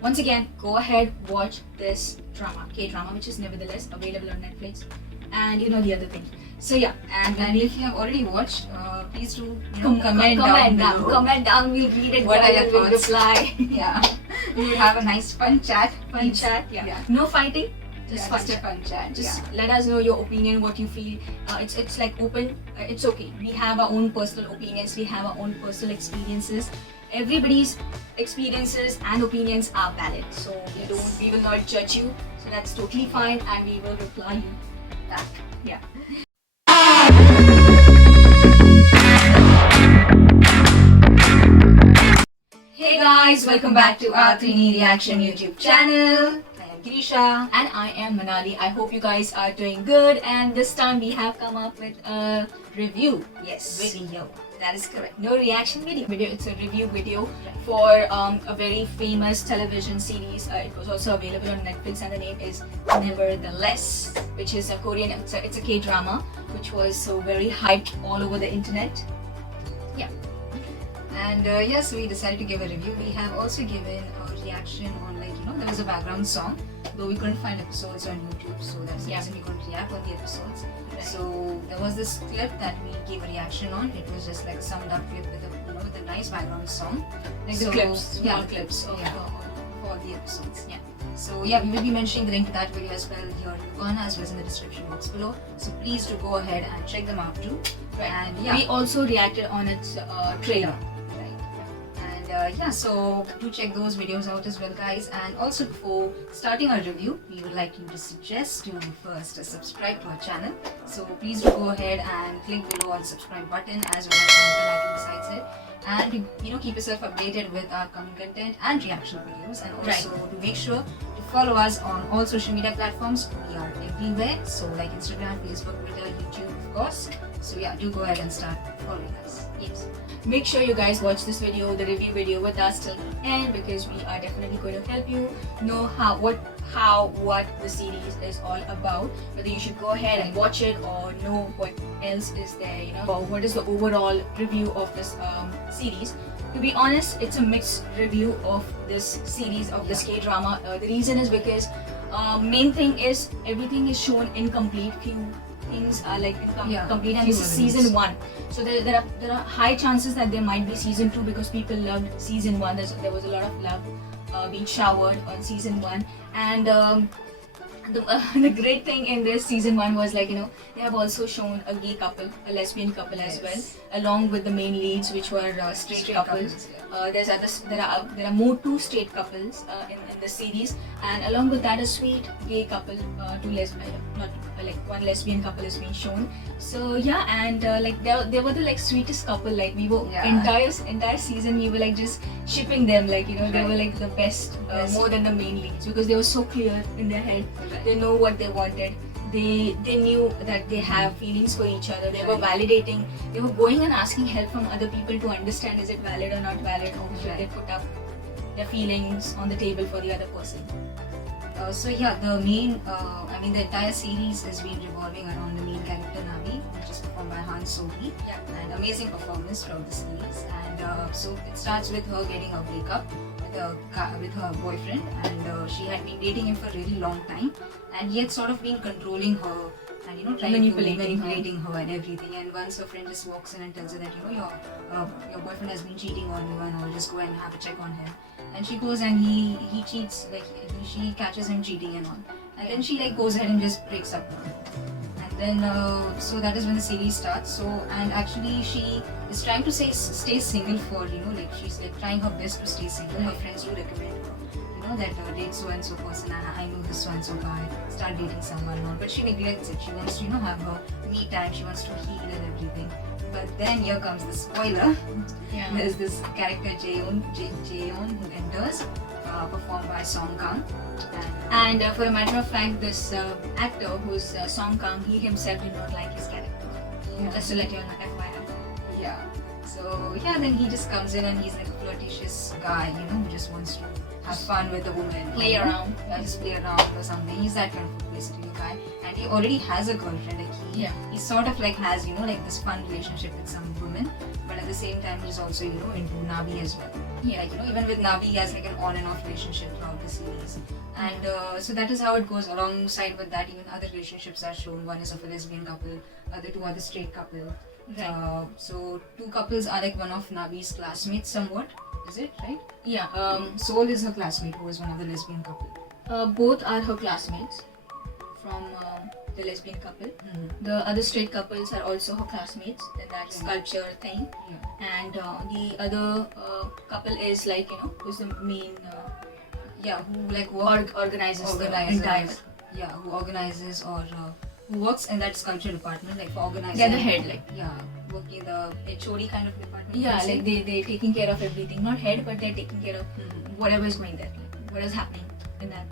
once again, go ahead, watch this drama, K-drama, which is nevertheless available on Netflix, and you know the other thing. So yeah, and if you have already watched, please do comment down. Comment down. We'll read it. What are your we'll thoughts? reply. Yeah, we'll have a nice fun chat. Yeah. No fighting. Just Just a fun chat. Just let us know your opinion, what you feel. It's like open. It's okay. We have our own personal opinions. We have our own personal experiences. Everybody's experiences and opinions are valid. So we will not judge you. So that's totally fine, and we will reply you back. Yeah. Hey guys, welcome back to our 3D Reaction YouTube channel. I am Girisha and I am Manali. I hope you guys are doing good, and this time we have come up with a review. Yes. Video. That is correct. No reaction video. It's a review video for a very famous television series. It was also available on Netflix, and the name is Nevertheless, which is a Korean. It's a K-drama, which was so very hyped all over the internet. And yes, we decided to give a review. We have also given a reaction on, like, there was a background song, though we couldn't find episodes on YouTube, so that's the reason we couldn't react on the episodes. Right. So there was this clip that we gave a reaction on. It was just like a summed up clip with a nice background song. Like so, the clips, small clips of for the episodes. Yeah. So yeah, we will be mentioning the link to that video as well here in the corner, as well as in the description box below. So please do go ahead and check them out too. Right. And yeah, we also reacted on its trailer. Yeah, so do check those videos out as well, guys. And also, before starting our review, we would like you to suggest to first subscribe to our channel. So please do go ahead and click below on the subscribe button, as well as on the bell icon besides it, and keep yourself updated with our coming content and reaction videos. And also to make sure to follow us on all social media platforms. We are everywhere, so like Instagram, Facebook, Twitter, YouTube, of course. So yeah, do go ahead and start following us. Yes. Make sure you guys watch this video, the review video, with us till the end, because we are definitely going to help you know what the series is all about. Whether you should go ahead and watch it or know what else is there, or what is the overall review of this series. To be honest, it's a mixed review of this series, of this K-drama. The reason is because main thing is everything is shown incomplete. Few things are like incomplete, and this is season 1. So there are high chances that there might be season 2, because people loved season 1. There was a lot of love being showered on season 1, and the great thing in this season 1 was, like, they have also shown a gay couple, a lesbian couple as well, along with the main leads, which were straight couples. There are more 2 straight couples in the series, and along with that, a sweet gay couple, 2 lesbian, not like 1 lesbian couple is being shown. So yeah, and like they were the like sweetest couple. Like we were entire season we were like just shipping them. Like they were like the best, more than the main leads, because they were so clear in their head. They know what they wanted. They knew that they have feelings for each other. They were validating. They were going and asking help from other people to understand, is it valid or not valid, or should they put up their feelings on the table for the other person. So yeah, the main, the entire series has been revolving around the main character Navi, which is performed by Han So-hee. And amazing performance throughout the series. And so it starts with her getting a breakup with her boyfriend, and she had been dating him for a really long time, and he had sort of been controlling her and trying to manipulating her and everything. And once her friend just walks in and tells her that your boyfriend has been cheating on you, and I'll just go and have a check on him. And she goes and he cheats, like she catches him cheating and all. And then she like goes ahead and just breaks up with him. And then so that is when the series starts. So, and actually she is trying to stay single for like she's like trying her best to stay single. Her friends do recommend her, that date so and so person, and I know this so and so guy, start dating someone and all. But she neglects it. She wants to have her me time. She wants to heal and everything. But then here comes the spoiler. There's this character Jaeon who enters, performed by Song Kang. And for a matter of fact, this actor who's Song Kang, he himself did not like his character. Just to let you know, FYI. Yeah. So yeah, then he just comes in and he's like a flirtatious guy, who just wants to have fun with a woman. Play around. Yeah, just play around or something. He's that kind of basically guy. And he already has a girlfriend. Like he sort of like has, like this fun relationship with some woman. But at the same time, he's also, into Navi as well. Yeah. Like, even with Navi, he has like an on and off relationship throughout the series. And so that is how it goes. Alongside with that, even other relationships are shown. One is of a lesbian couple, other two are the straight couple. Right. So two couples are like one of Navi's classmates somewhat. Is it right? Yeah. Soul is her classmate who is one of the lesbian couple. Both are her classmates from the lesbian couple. The other straight couples are also her classmates in that sculpture thing. Yeah. And the other couple is like, who's the main Who like organizes the entire. Yeah, who organizes or who works in that sculpture department, like for organizing. They're the head, like. Yeah, working the HOD kind of department. Yeah, like they taking care of everything. Not head, but they're taking care of whatever is going there, like what is happening in that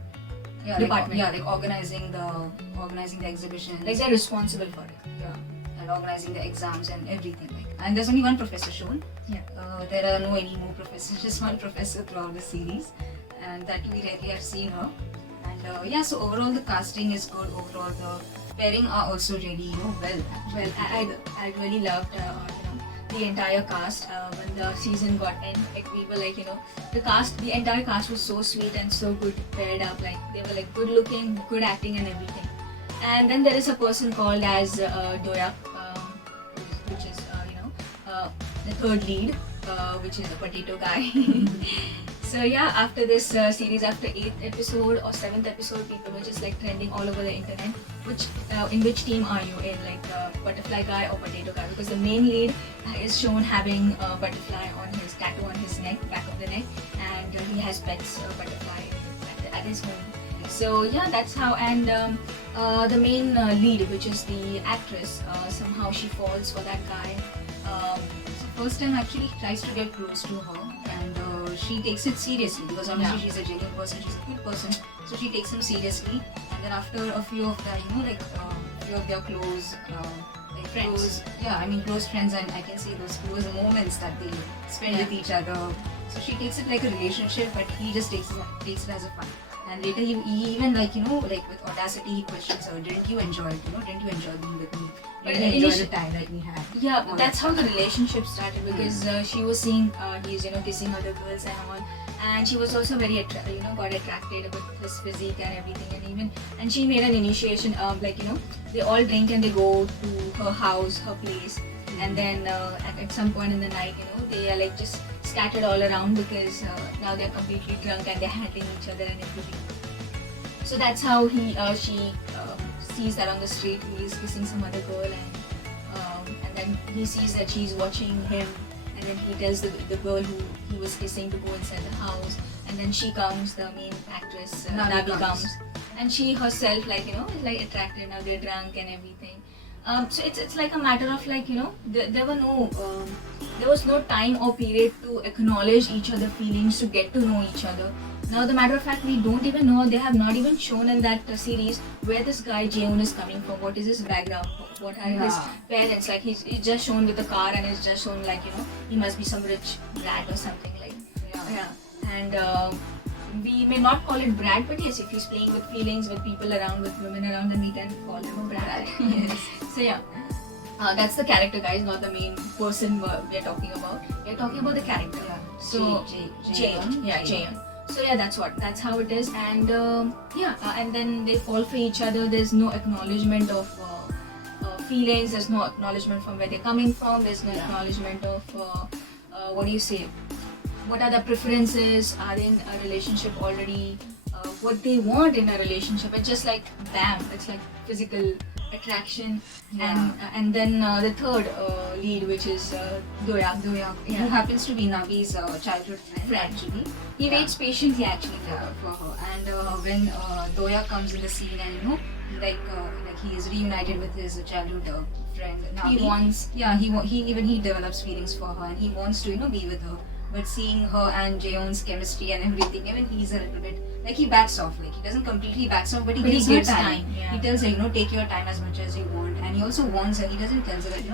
department. Like organizing the exhibition. Like they're responsible for it. Yeah, and organizing the exams and everything. Like, and there's only one professor shown. Yeah. There are no any more professors, just one professor throughout the series, and that we rarely have seen her. And so overall the casting is good. Overall the pairing are also really well. Well, I really loved the entire cast when the season got end. Like we were like the entire cast was so sweet and so good paired up. Like they were like good looking, good acting and everything. And then there is a person called as Doya, which is the third lead, which is a potato guy. So yeah, after this series, after 8th episode or 7th episode, people were just like trending all over the internet. In which team are you in, like butterfly guy or potato guy? Because the main lead is shown having a butterfly on his tattoo on his neck, back of the neck, and he has pets butterfly at his home. So yeah, that's how. And the main lead, which is the actress, somehow she falls for that guy. So first time actually he tries to get close to her, and she takes it seriously because obviously she's a genuine person, she's a good person, so she takes him seriously. And then after a few of that, few of their close Friends. Close friends, and I can say those close moments that they spend with each other. So she takes it like a relationship, but he just takes it as a fun. And later he even with audacity he questions her, didn't you enjoy it? Didn't you enjoy being with me? Didn't you enjoy the time that we had? Yeah, but that's how the relationship started, because she was seeing he's kissing other girls and all, and she was also very got attracted with his physique and everything, and she made an initiation of they all drink and they go to her house, her place, and then at some point in the night they are like just scattered all around because now they're completely drunk and they're handling each other and everything. So that's how she sees that on the street he is kissing some other girl, and then he sees that she's watching him, and then he tells the girl who he was kissing to go inside the house, and then she comes, the main actress Navi comes, and she herself is like attracted. Now they're drunk and everything. So it's like a matter of there was no time or period to acknowledge each other's feelings, to get to know each other. Now the matter of fact, we don't even know, they have not even shown in that series where this guy Jaehoon is coming from, what is his background, what are his parents, like he's just shown with a car, and it's just shown he must be some rich brat or something and we may not call it brat, but yes, if he's playing with feelings, with people around, with women around, then we can call him a brat. Yes. So yeah, that's the character, guys, not the main person we're talking about. We're talking about the character. So Jaehoon. So yeah, that's how it is, and and then they fall for each other. There's no acknowledgement of feelings. There's no acknowledgement from where they're coming from. There's no acknowledgement of what are the preferences? Are they in a relationship already? What they want in a relationship? It's just like bam, it's like physical attraction. And then the third lead, which is Doya, who happens to be Navi's childhood friend actually. He waits patiently actually for her. And when Doya comes in the scene, and he is reunited with his childhood friend Navi, he develops feelings for her, and he wants to be with her. But seeing her and Jaehoon's chemistry and everything, even he's a little bit he backs off. He doesn't completely backs off, but he gives her time. He tells her, take your time as much as you want, and he also warns her. He doesn't tell her that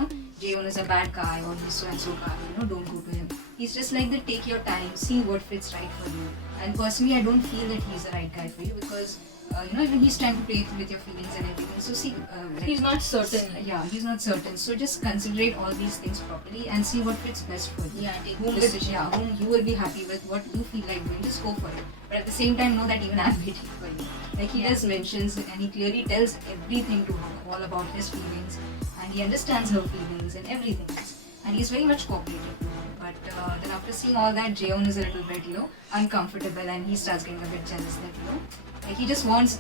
Jaehoon is a bad guy or he's so and so guy. Don't go to him. He's just like that. Take your time, see what fits right for you. And personally, I don't feel that he's the right guy for you, because even he's trying to play with your feelings and everything. So see, He's not certain. Like, yeah, he's not certain. So just consider all these things properly and see what fits best for you. yeah, take Whom decision. whom you will be happy with, what you feel like doing, just go for it. But at the same time, know that even I'm waiting for you. Like he Yeah. just mentions and he clearly tells everything to her, all about his feelings, and he understands her feelings and everything. And he's very much cooperative to her. But then after seeing all that, Jaeon is a little bit, uncomfortable, and he starts getting a bit jealous that, like he just wants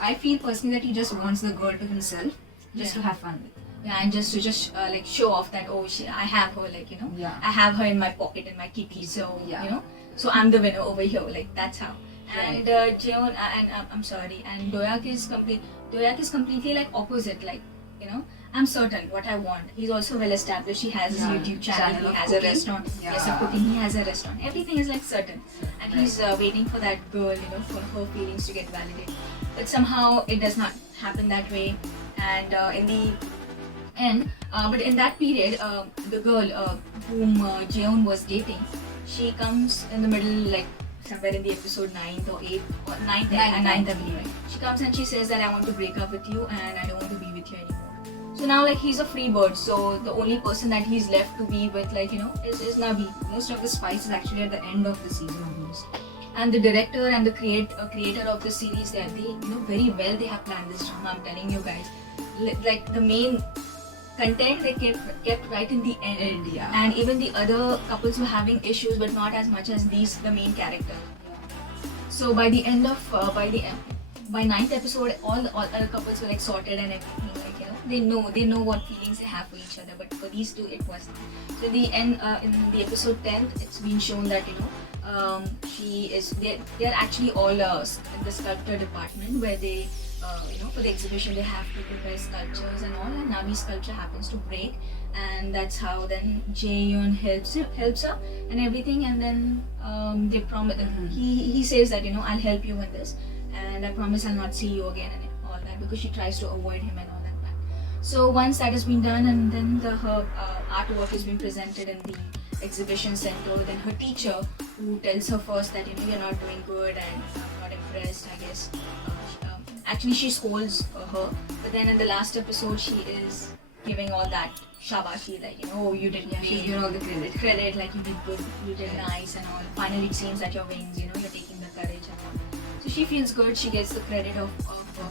I feel personally that he just wants the girl to himself, just to Yeah. have fun with. Yeah, and just to like show off that I have her, like Yeah. I have her in my pocket in my kitty, so Yeah. so I'm the winner over here, like that's how. Right. And Jeon and I'm sorry, and Doyak is completely like opposite, like I'm certain what I want. He's also well established. He has his Yeah. YouTube channel. Channel He of has cooking. a restaurant. Yeah. Yes, of cooking. He has a restaurant. Everything is like certain, and he's waiting for that girl, for her feelings to get validated. But somehow it does not happen that way. And in the end, but in that period, the girl whom Jeon was dating, she comes in the middle, like somewhere in the episode 9th or 8th or 9th, I believe. She comes and she says that I want to break up with you and I don't want to be with you anymore. So now like he's a free bird, so the only person that he's left to be with, like is Nabi. Most of the spice is actually at the end of the season almost. And the director and the creator of the series, they very well they have planned this drama. I'm telling you guys, like the main content they kept right in the end. Yeah. And even the other couples were having issues, but not as much as the main character. So by the end of by 9th episode, all other couples were like sorted and everything. Like they know what feelings they have for each other. But for these two, it wasn't. So in the end, in the episode 10th, it's been shown that they're actually all in the sculpture department where they for the exhibition they have to prepare sculptures and all, and Nabi's sculpture happens to break, and that's how then Jaehyun helps her and everything, and then they promise. He says that I'll help you in this, and I promise I'll not see you again and all that, because she tries to avoid him and all that. So once that has been done, and then her artwork has been presented in the exhibition center, then her teacher, who tells her first that you're not doing good and I'm not impressed, I guess. Actually, she scolds her, but then in the last episode, she is giving all that shabashi, like you did Yeah, she's giving all the credit. like you did good, you did nice and all. Finally, it seems that your wings, you're taking the courage and all. So she feels good. She gets the credit of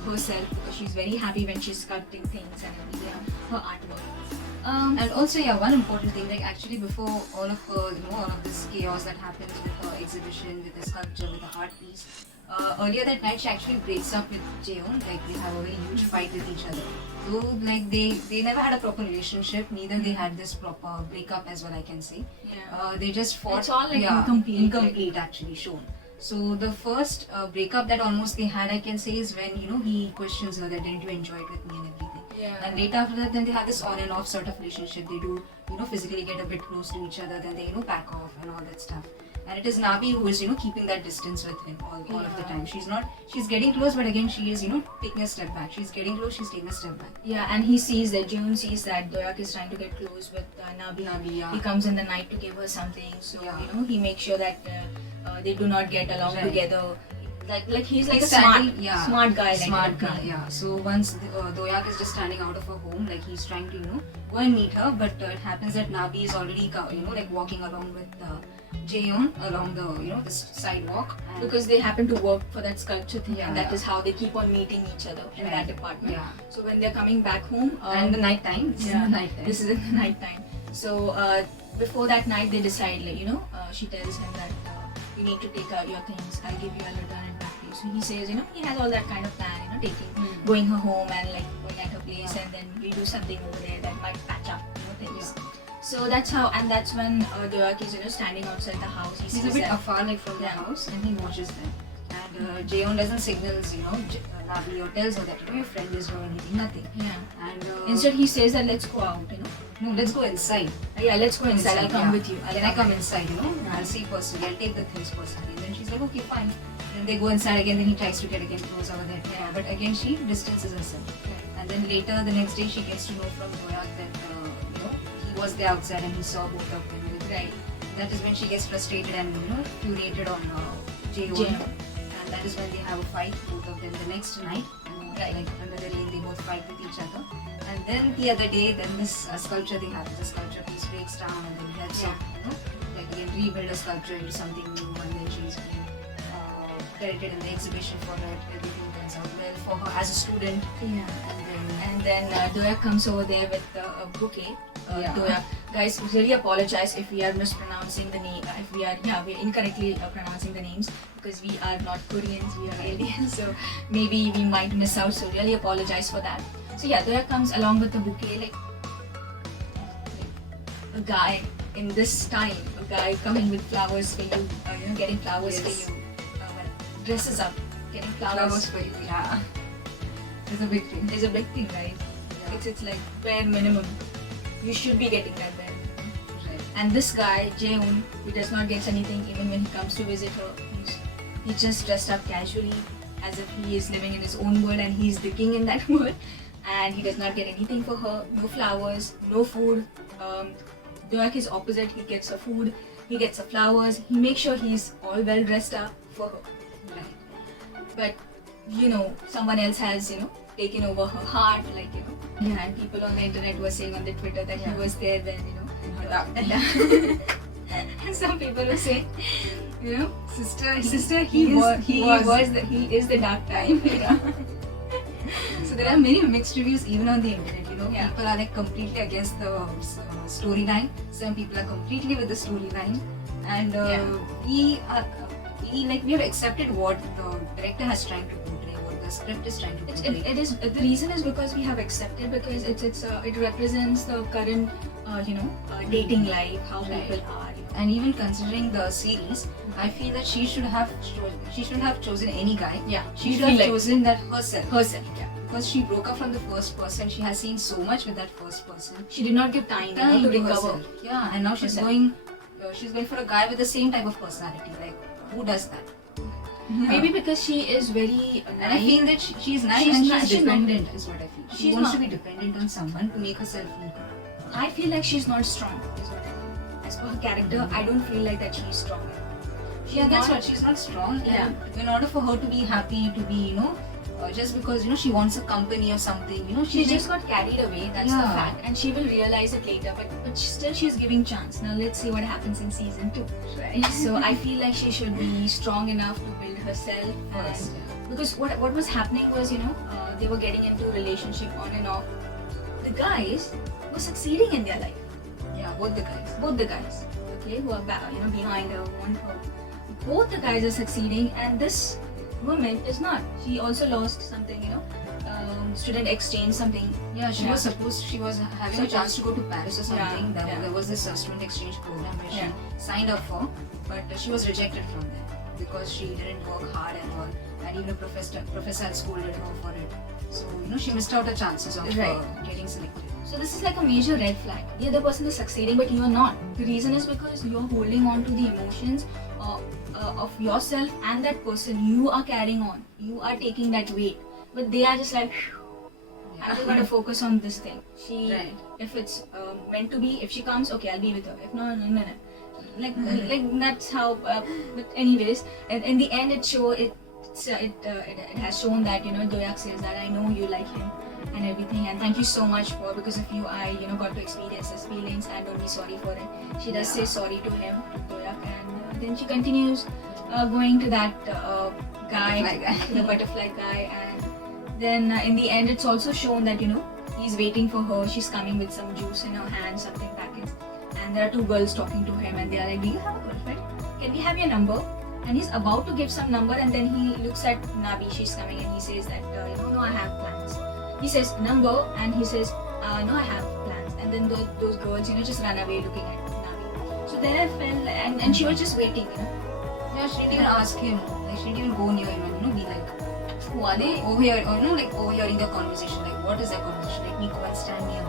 herself, because she's very happy when she's sculpting things and everything, her artwork. And also, one important thing, like actually before all of her, all of this chaos that happens with her exhibition, with the sculpture, with the art piece, earlier that night she actually breaks up with Jaehyun. Like they have a very huge fight with each other. So like they never had a proper relationship, neither they had this proper breakup as well, I can say. They just fought. It's all like incomplete actually shown. So the first breakup that almost they had, I can say, is when he questions her that didn't you enjoy it with me and everything. And later after that, then they have this on and off sort of relationship. They do physically get a bit close to each other, then they back off and all that stuff. And it is Nabi who is keeping that distance with him all of the time. She's getting close, but again she is taking a step back. She's getting close, she's taking a step back. Yeah, and he sees that June sees that Doyak is trying to get close with Nabi. Yeah. He comes in the night to give her something, so Yeah. he makes sure that they do not get along Right. together. Like he's like a standing- smart guy. Like Smart guy, yeah. So once Doyak is just standing out of her home, like he's trying to go and meet her, but it happens that Nabi is already like walking along with Jaehyun along the the sidewalk, and Because they happen to work for that sculpture thing, Yeah, and that yeah. is how they keep on meeting each other in that Right. department. Yeah. So when they're coming back home, and the night time. This is the night time. This is in the night time. So before that night, they decide, like she tells him that you need to take out your things. I'll give you. I'll return it back to you. So he says, he has all that kind of plan, going her home and like going at her place, and then we do something over there that might patch up, things. So that's how, and that's when Doyak is standing outside the house. He's a bit afar, like from the house, and he watches them. And Jaehyun doesn't signals, Nabi, or tells her that your friend is or anything, nothing. Yeah. And Instead, he says that let's go out. no, let's go inside. Yeah, let's go inside. I'll come with you. Can I come inside? I'll see personally. I'll take the things personally. And then she's like, okay, fine. Then they go inside again. Then he tries to get again close over there. Yeah. But again, she distances herself. And then later, the next day, she gets to know from Doyak that he was there outside and he saw both of them. Right. That is when she gets frustrated and furiated on Jaehyun. Jaehyun. And that is when they have a fight, both of them, the next night. Right. Like under the rain, they both fight with each other. And then the other day, then this sculpture thing happens. The sculpture piece breaks down and then helps Yeah. her, like again rebuild a sculpture into something new. And then she's being credited in the exhibition for it. Everything turns out well for her as a student. Yeah. And then And then Doya comes over there with a bouquet. Yeah. Doya, guys, really apologize if we are mispronouncing the name, if we are incorrectly pronouncing the names, because we are not Koreans, we are aliens, so maybe we might miss out. So really apologize for that. So yeah, Doya comes along with a bouquet, like a guy in this time, a guy coming with flowers for you, getting flowers Yes. for you, dresses up, getting flowers for you. Yeah. It's a big thing. is a big thing, right? Yeah. It's like bare minimum. You should be getting that bare minimum. Right. And this guy, Jaehoon, he does not get anything even when he comes to visit her. He's just dressed up casually as if he is living in his own world and he's the king in that world. And he does not get anything for her, no flowers, no food. Doyak is opposite, he gets her food, he gets her flowers, he makes sure he's all well dressed up for her. Right. But someone else has taken over her heart, like and people on the internet were saying on the Twitter that he Yeah. was there then dark and some people were saying Sister, sister he is the dark time. So there are many mixed reviews even on the internet. Yeah. People are like completely against the storyline. Some people are completely with the storyline, and we have accepted what the director has trying to portray, what the script is trying to portray. It is the reason is because we have accepted, because it represents the current dating life, how Right. people are. And even considering the series, I feel that she shouldn't have chosen any guy. Yeah, She should feel have like chosen that herself. herself. Yeah. Because she broke up from the first person, she has seen so much with that first person. She did not give time, Time to to recover. herself. Yeah, and now she's herself. going. She's going for a guy with the same type of personality. Like, who does that? Maybe because she is very And I feel that she's nice She's and not- she's she's not- dependent, is what I feel. She she's wants not- to be dependent on someone to make herself feel good. I feel like she's not strong. Is what I feel. As per her character, I don't feel like that she's strong. Yeah, that's not- what. She's not strong. Yeah. And in order for her to be happy, to be, just because, she wants a company or something, She just got carried away. That's the Yeah. fact, and she will realize it later. But still, she's giving chance. Now let's see what happens in season 2. Right. So I feel like she should be strong enough to build herself. First, And because what was happening was they were getting into a relationship on and off. The guys were succeeding in their life. Yeah, both the guys. Both the guys, okay, who are behind her, want her. Both the guys are succeeding, and this woman is not. She also lost something, student exchange, something. Yeah, she was having a chance to go to Paris or something. Yeah. There was this student exchange program where Yeah. she signed up for, but she was rejected from there because she didn't work hard and all. And even a professor had scolded her for it. So, she missed out her chances of Right. getting selected. So this is like a major red flag. The other person is succeeding, but you are not. The reason is because you are holding on to the emotions of yourself and that person. You are carrying on. You are taking that weight, but they are just like, I'm just going to focus on this thing. Right. If it's meant to be, if she comes, okay, I'll be with her. If no. Like that's how. But anyways, in the end, it has shown that Doyak says that I know you like him and everything, and thank you so much for, because of you I got to experience his feelings, and don't be sorry for it. She does say sorry to him, to Doyak, and then she continues going to that guy, Butterfly guy. the butterfly guy, and then in the end it's also shown that he's waiting for her. She's coming with some juice in her hand, something packaged, and there are two girls talking to him, and they are like, do you have a girlfriend? Can we have your number? And he's about to give some number, and then he looks at Nabi. She's coming, and he says that no, I have plans. He says number, and he says no, I have plans. And then those girls just run away looking at Nabi. So then I felt, and she was just waiting. Yeah, she didn't even ask him. Like, she didn't even go near him and be like, Who are they? overhearing their conversation. Like, what is their conversation? Let me go and stand near him.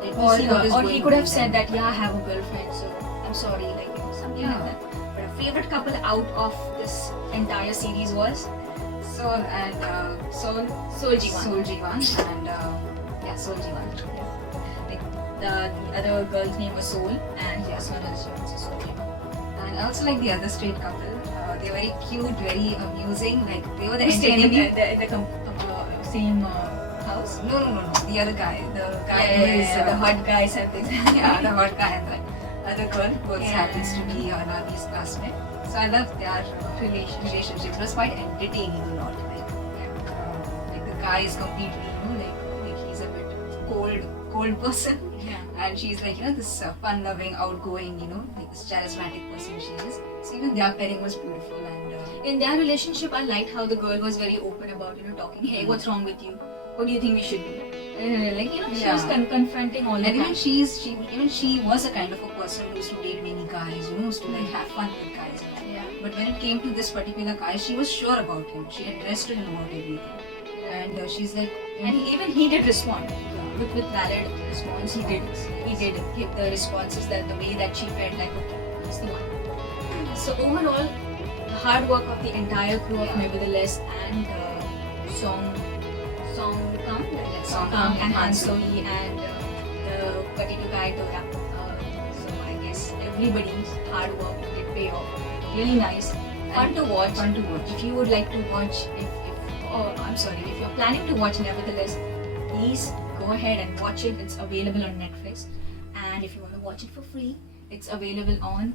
Let me see what is Or going he could on have with said them. that, yeah, I have a girlfriend, so I'm sorry, like something Yeah. like that. But a favorite couple out of this entire series was Sol and Sol Jiwan and Sol Jiwan. like the other girl's name was Soul, and his one is Soul. And I also like the other straight couple, they're very cute, very amusing. Like they were the Who stayed in entertaining. the same house? No, the other guy, the guy Yeah, who is the hot guy something. yeah, the hot guy and the other girl who also Yeah. happens to be Nabi's classmate. So I love their relationship. It was quite entertaining a lot. Like the guy is completely, like he's a bit cold person. Yeah. And she's like, this fun-loving, outgoing, like this charismatic person she is. So even their pairing was beautiful and In their relationship, I liked how the girl was very open about, talking. Hey, what's wrong with you? What do you think we should do? Like, she was confronting all the and time. she was a kind of a person who used to date many guys, used to like have fun with guys. Yeah. But when it came to this particular guy, she was sure about him. She had trusted him about everything. And she's like, And even he did respond with valid response. He did give the responses that the way that she felt like, okay, he's the one. So overall, the hard work of the entire crew of Nevertheless and Song Kang and Han So-hee and the potato guy Dora. So I guess everybody's hard work did pay off. Really nice, fun to watch. If you would like to watch, if you're planning to watch Nevertheless, please go ahead and watch it. It's available on Netflix, and if you want to watch it for free, it's available on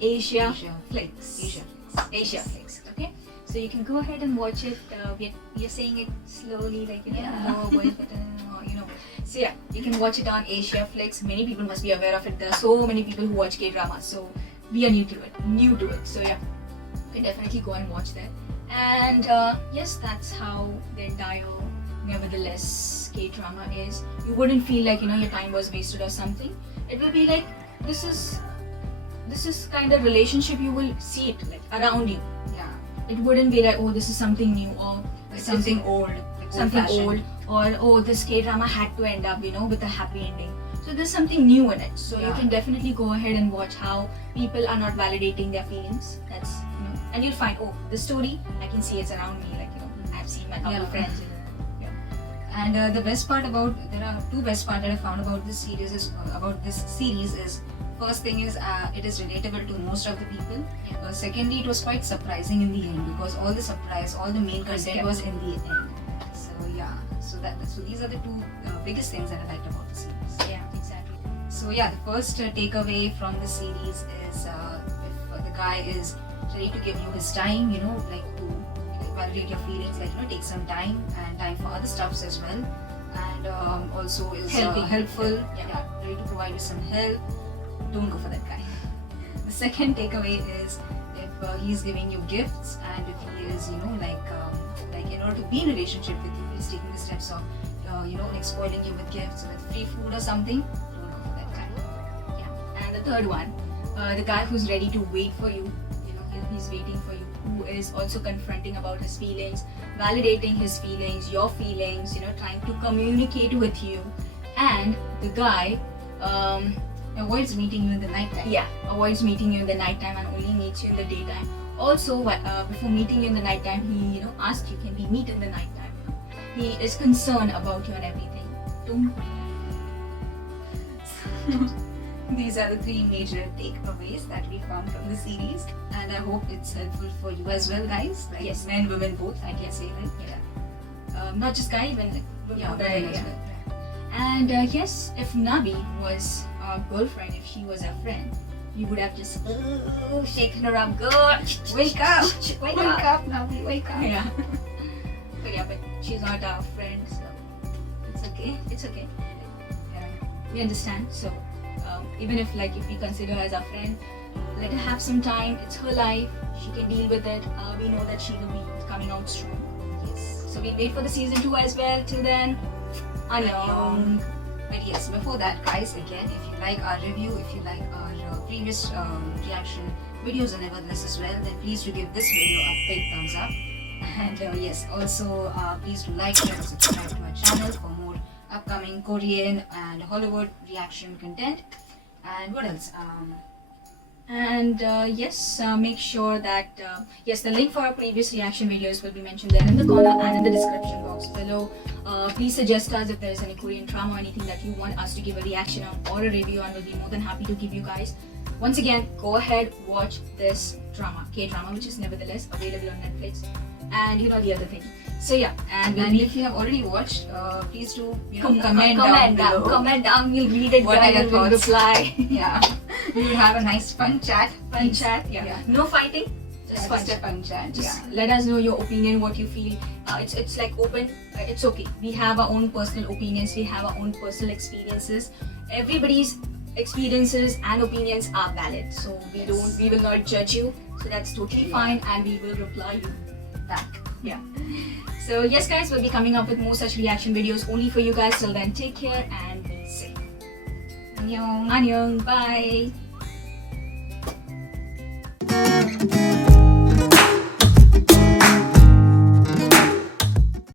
Asia Flix. Asia Flix. Okay, so you can go ahead and watch it. We're saying it slowly, like no voice button, So yeah, you can watch it on Asia Flix. Many people must be aware of it. There are so many people who watch K-dramas, so we are new to it. So yeah, you can definitely go and watch that. And yes, that's how the entire Nevertheless K-drama is. You wouldn't feel like your time was wasted or something. It will be like this is kind of relationship you will see it like around you. Yeah. It wouldn't be like, oh, this is something new or Like something old. Like something old-fashioned. old, or oh, this K-drama had to end up with a happy ending. So there's something new in it. So you Yeah. can definitely go ahead and watch how people are not validating their feelings. That's and you'll find, oh, the story I can see it's around me. Like I've seen my couple Yeah. friends. And the best part there are two best part that I found about this series is first thing is it is relatable to most of the people. Secondly, it was quite surprising in the end because all the main content was in the end. So yeah, so these are the two biggest things that I liked about the series. Yeah, exactly. So yeah, the first takeaway from the series is if the guy is ready to give you his time, like to validate your feelings, like take some time and time for other stuffs as well, and also is helpful. Yeah. Ready to provide you some help. Don't go for that guy. The second takeaway is if he's giving you gifts and if he is, like in order to be in a relationship with you, he's taking the steps of, like spoiling you with gifts, with free food or something. Don't go for that guy. Yeah. And the third one, the guy who's ready to wait for you. He's waiting for you. Who is also confronting about his feelings, validating his feelings, your feelings. Trying to communicate with you. And the guy. Avoids meeting you in the night time. Yeah, avoids meeting you in the nighttime and only meets you in the daytime. Also, before meeting you in the nighttime, he asks you, can we meet in the nighttime? He is concerned about you and everything. Don't. These are the three major takeaways that we found from the series, and I hope it's helpful for you as well, guys. Like Yes. men, women, both. I can say that. Yeah. Not just guy, even women as well. And yes, if Nabi was our girlfriend, if she was our friend, we would have just shaken her up, girl. Wake up! Wake up, Nabi, wake up! Yeah. But she's not our friend, so it's okay. It's okay. Yeah. We understand. So even if we consider her as our friend, let her have some time. It's her life. She can deal with it. We know that she will be coming out strong. Yes. So we'll wait for the season 2 as well. Till then, annyeong. But yes, before that, guys, again, if you like our review, if you like our previous reaction videos and Nevertheless as well, then please do give this video a big thumbs up. And yes, also please do like, share, and subscribe to our channel for more upcoming Korean and Hollywood reaction content. And what else? And yes, make sure that yes, the link for our previous reaction videos will be mentioned there in the corner and in the description box below. Please suggest us if there's any Korean drama or anything that you want us to give a reaction on or a review on. We'll be more than happy to give you guys. once again, go ahead, watch this drama, K-drama, which is nevertheless available on Netflix, and the other thing. So yeah, and if you have already watched, please do comment down below. Comment down. We'll read it. What are your We'll thoughts? reply. Yeah, we will have a nice fun chat. Fun chat. Yeah. No fighting. Just fun Just a fun chat. Just let us know your opinion, what you feel. It's like open. It's okay. We have our own personal opinions. We have our own personal experiences. Everybody's experiences and opinions are valid. So we will not judge you. So that's totally fine, and we will reply you back. Yeah. So yes, guys, we'll be coming up with more such reaction videos only for you guys. Till then, take care and be safe. Annyeong. Annyeong. Bye.